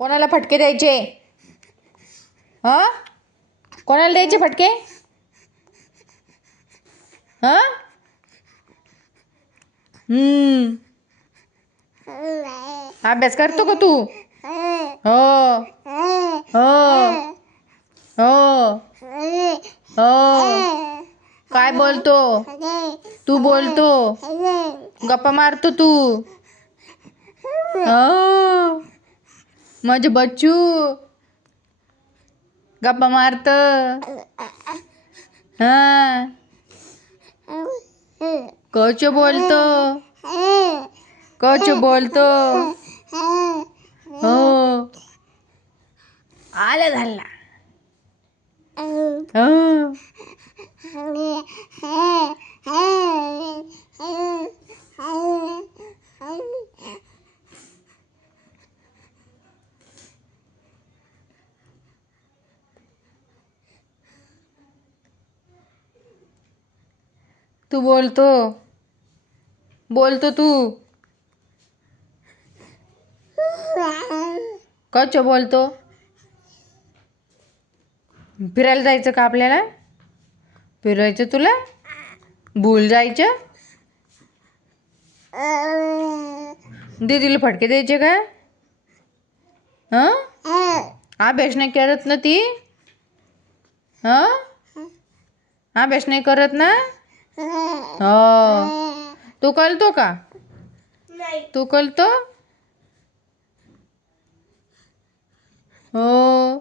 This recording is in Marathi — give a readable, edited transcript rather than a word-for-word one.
कोणाला फटके द्यायचे? हां, कोणाला द्यायचे फटके? हां. अभ्यास करतो का तू? हो हो हो हो. काय बोलतो तू? बोलतो, गप्पा मारतो तू? हो, माझे बच्चू गप्पा मारत. हां, कच बोलतो, कच बोलतो. हो, आलं झाला. हो. तू बोलतो, बोलतो तू? कच बोलतो? फिरायला जायचं का आपल्याला? फिरायचं तुला? भूल जायचं? दीदीला फटके द्यायचे का? हं? अभ्यास नाही करत ना ती? हं? अभ्यास नाही करत ना? हो. तू कळतो का? तू कळतो? हो.